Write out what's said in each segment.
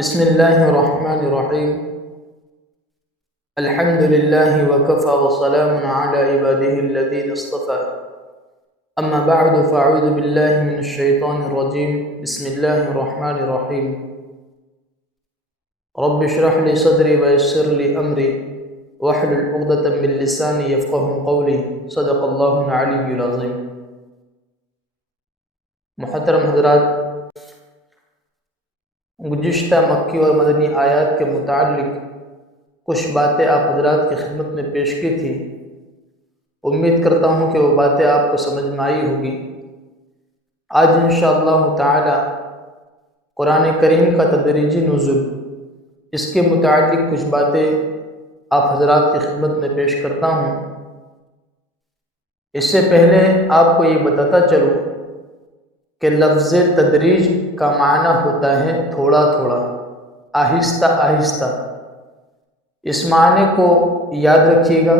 بسم الله الرحمن الرحيم. الحمد لله وكفى وسلام على عباده الذين اصطفى. أما بعد فأعوذ بالله من الشيطان الرجيم. بسم الله الرحمن الرحيم. رب اشرح لي صدري ويسر لي أمري واحلل عقدة من لساني يفقهوا قولي. صدق الله العلي العظيم. محترم حضرات، گزشتہ مکی اور مدنی آیات کے متعلق کچھ باتیں آپ حضرات کی خدمت میں پیش کی تھی. امید کرتا ہوں کہ وہ باتیں آپ کو سمجھ میں آئی ہوگی. آج انشاءاللہ تعالی قرآن کریم کا تدریجی نزول، اس کے متعلق کچھ باتیں آپ حضرات کی خدمت میں پیش کرتا ہوں. اس سے پہلے آپ کو یہ بتاتا چلوں کہ لفظ تدریج کا معنی ہوتا ہے تھوڑا تھوڑا، آہستہ آہستہ. اس معنی کو یاد رکھیے گا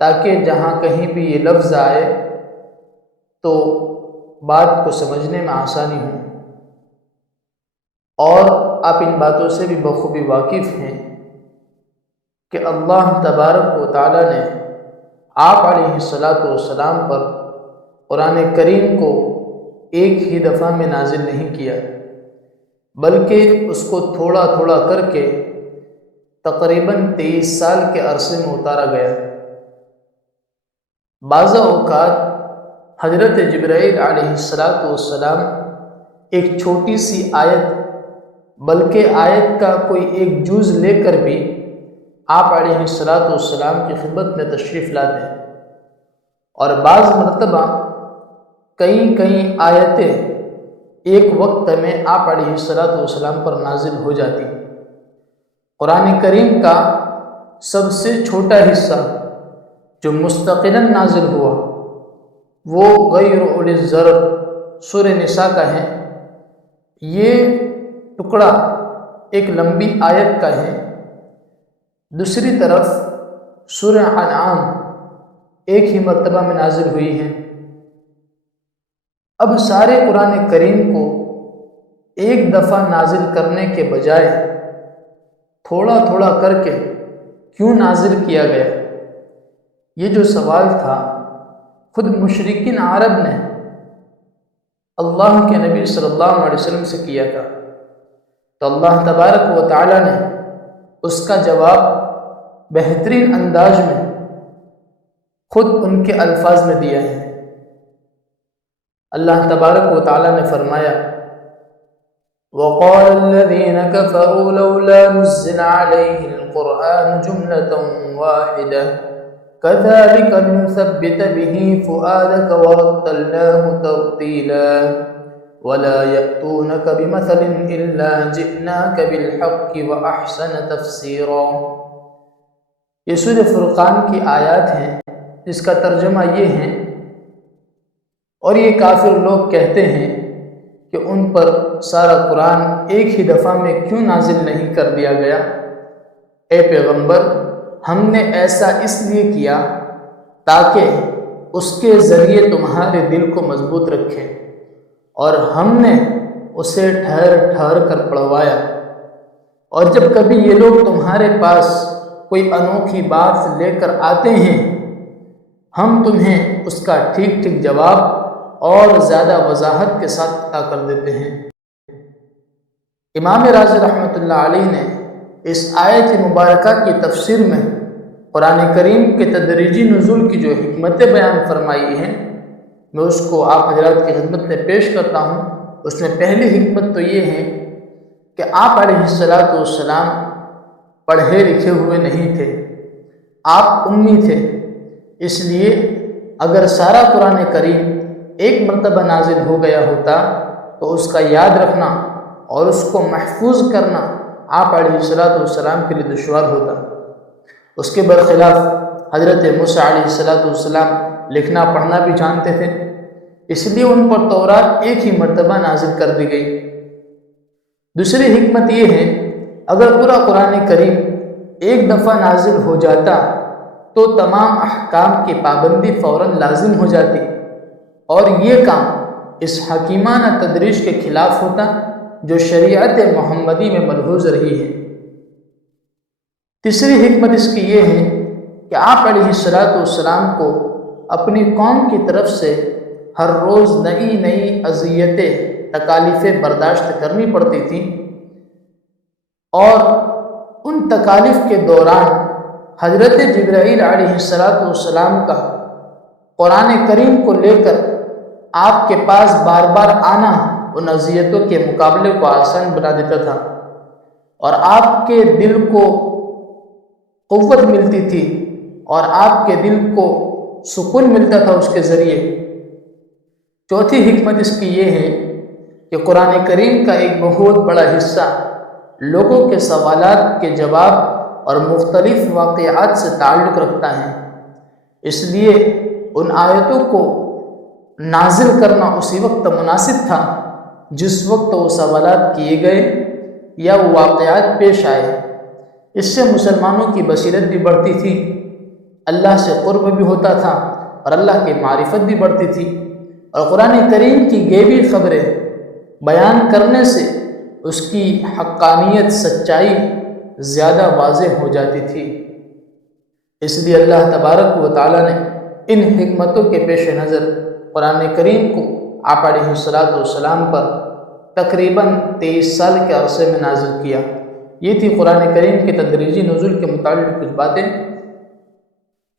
تاکہ جہاں کہیں بھی یہ لفظ آئے تو بات کو سمجھنے میں آسانی ہو. اور آپ ان باتوں سے بھی بخوبی واقف ہیں کہ اللہ تبارک و تعالی نے آپ علیہ السلام پر قرآن کریم کو ایک ہی دفعہ میں نازل نہیں کیا، بلکہ اس کو تھوڑا تھوڑا کر کے تقریباً 23 سال کے عرصے میں اتارا گیا. بعض اوقات حضرت جبرائیل علیہ السلام ایک چھوٹی سی آیت، بلکہ آیت کا کوئی ایک جز لے کر بھی آپ علیہ السلام کی خدمت میں تشریف لاتے ہیں، اور بعض مرتبہ کئی آیتیں ایک وقت میں آپ علیہ السلام پر نازل ہو جاتی. قرآن کریم کا سب سے چھوٹا حصہ جو مستقلاً نازل ہوا وہ غیر اولی الضرر سورہ نساء کا ہے. یہ ٹکڑا ایک لمبی آیت کا ہے. دوسری طرف سورہ انعام ایک ہی مرتبہ میں نازل ہوئی ہے. اب سارے قرآن کریم کو ایک دفعہ نازل کرنے کے بجائے تھوڑا تھوڑا کر کے کیوں نازل کیا گیا؟ یہ جو سوال تھا خود مشرکین عرب نے اللہ کے نبی صلی اللہ علیہ وسلم سے کیا تھا، تو اللہ تبارک و تعالی نے اس کا جواب بہترین انداز میں خود ان کے الفاظ میں دیا ہے. اللہ تبارک و تعالی نے فرمایا وَقَالَ الَّذِينَ كَفَرُوا لَوْلَا نُزِّلَ عَلَيْهِ الْقُرْآنُ جُمْلَةً وَاحِدَةً كَذَلِكَ لِنُثَبِّتَ بِهِ فُؤَادَكَ وَرَتَّلْنَاهُ تَرْتِيلًا وَلَا يَأْتُونَكَ بِمَثَلٍ إِلَّا جِئْنَاكَ بِالْحَقِّ وَأَحْسَنَ تَفْسِيرًا. یہ سورہ فرقان کی آیات ہیں جس کا ترجمہ یہ ہے، اور یہ کافر لوگ کہتے ہیں کہ ان پر سارا قرآن ایک ہی دفعہ میں کیوں نازل نہیں کر دیا گیا؟ اے پیغمبر، ہم نے ایسا اس لیے کیا تاکہ اس کے ذریعے تمہارے دل کو مضبوط رکھے، اور ہم نے اسے ٹھہر ٹھہر کر پڑھوایا. اور جب کبھی یہ لوگ تمہارے پاس کوئی انوکھی بات لے کر آتے ہیں، ہم تمہیں اس کا ٹھیک ٹھیک جواب اور زیادہ وضاحت کے ساتھ عطا کر دیتے ہیں. امام رازی رحمۃ اللہ علیہ نے اس آیت مبارکہ کی تفسیر میں قرآن کریم کے تدریجی نزول کی جو حکمتیں بیان فرمائی ہیں، میں اس کو آپ حضرات کی خدمت میں پیش کرتا ہوں. اس میں پہلی حکمت تو یہ ہے کہ آپ علیہ السلام پڑھے لکھے ہوئے نہیں تھے، آپ امی تھے. اس لیے اگر سارا قرآن کریم ایک مرتبہ نازل ہو گیا ہوتا تو اس کا یاد رکھنا اور اس کو محفوظ کرنا آپ علیہ السلام کے لیے دشوار ہوتا. اس کے برخلاف حضرت موسیٰ علیہ السلام لکھنا پڑھنا بھی جانتے تھے، اس لیے ان پر تورات ایک ہی مرتبہ نازل کر دی گئی. دوسری حکمت یہ ہے، اگر پورا قرآن کریم ایک دفعہ نازل ہو جاتا تو تمام احکام کی پابندی فوراً لازم ہو جاتی، اور یہ کام اس حکیمانہ تدریج کے خلاف ہوتا. جو شریعت محمدی میں ملحوظ رہی ہے۔ تیسری حکمت اس کی یہ ہے کہ آپ علیہ السلام کو اپنی قوم کی طرف سے ہر روز نئی نئی اذیتیں، تکالیفیں برداشت کرنی پڑتی تھیں، اور ان تکالیف کے دوران حضرت جبرائیل علیہ السلام کا قرآن کریم کو لے کر آپ کے پاس بار بار آنا ان اذیتوں کے مقابلے کو آسان بنا دیتا تھا، اور آپ کے دل کو قوت ملتی تھی اور آپ کے دل کو سکون ملتا تھا اس کے ذریعے۔ چوتھی حکمت اس کی یہ ہے کہ قرآن کریم کا ایک بہت بڑا حصہ لوگوں کے سوالات کے جواب اور مختلف واقعات سے تعلق رکھتا ہے، اس لیے ان آیتوں کو نازل کرنا اسی وقت مناسب تھا جس وقت وہ سوالات کیے گئے یا وہ واقعات پیش آئے۔ اس سے مسلمانوں کی بصیرت بھی بڑھتی تھی، اللہ سے قرب بھی ہوتا تھا اور اللہ کی معرفت بھی بڑھتی تھی، اور قرآن کریم کی غیبی خبریں بیان کرنے سے اس کی حقانیت، سچائی زیادہ واضح ہو جاتی تھی۔ اس لیے اللہ تبارک و تعالیٰ نے ان حکمتوں کے پیش نظر قرآن کریم کو آپ علیہ السلام پر تقریباً 23 سال کے عرصے میں نازل کیا۔ یہ تھی قرآن کریم کے تدریجی نزول کے متعلق کچھ باتیں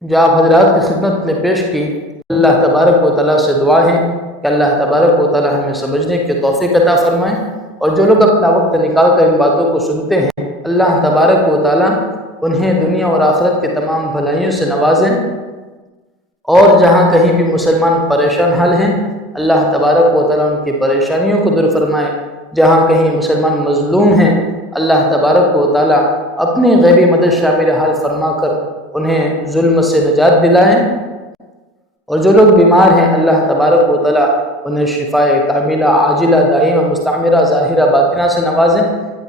جو آپ حضرات کی خدمت میں پیش کی۔ اللہ تبارک و تعالیٰ سے دعا ہے کہ اللہ تبارک و تعالیٰ ہمیں سمجھنے کی توفیق عطا فرمائے، اور جو لوگ اپنا وقت نکال کر ان باتوں کو سنتے ہیں، اللہ تبارک و تعالیٰ انہیں دنیا اور آخرت کے تمام بھلائیوں سے نوازیں، اور جہاں کہیں بھی مسلمان پریشان حال ہیں، اللہ تبارک و تعالیٰ ان کی پریشانیوں کو دور فرمائے۔ جہاں کہیں مسلمان مظلوم ہیں، اللہ تبارک و تعالیٰ اپنی غیبی مدد شامل حال فرما کر انہیں ظلم سے نجات دلائیں، اور جو لوگ بیمار ہیں اللہ تبارک و تعالیٰ انہیں شفائے کاملہ، عاجلہ، دائمہ، مستعمرہ، ظاہرہ، باطنہ سے نوازیں،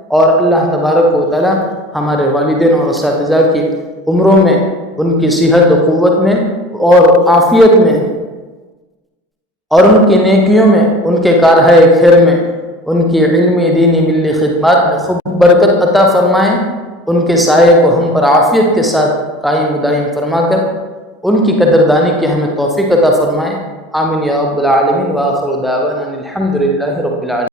اور اللہ تبارک و تعالیٰ ہمارے والدین اور اساتذہ کی عمروں میں، ان کی صحت و قوت میں اور عافیت میں، اور ان کی نیکیوں میں، ان کے کارہائے خیر میں، ان کی علمی، دینی، ملی خدمات میں خوب برکت عطا فرمائیں، ان کے سائے کو ہم پر عافیت کے ساتھ قائم دائم فرما کر ان کی قدردانی کی ہمیں توفیق عطا فرمائیں۔ آمین یا رب العالمین، وآخر دعوانا الحمد للہ رب العالمین۔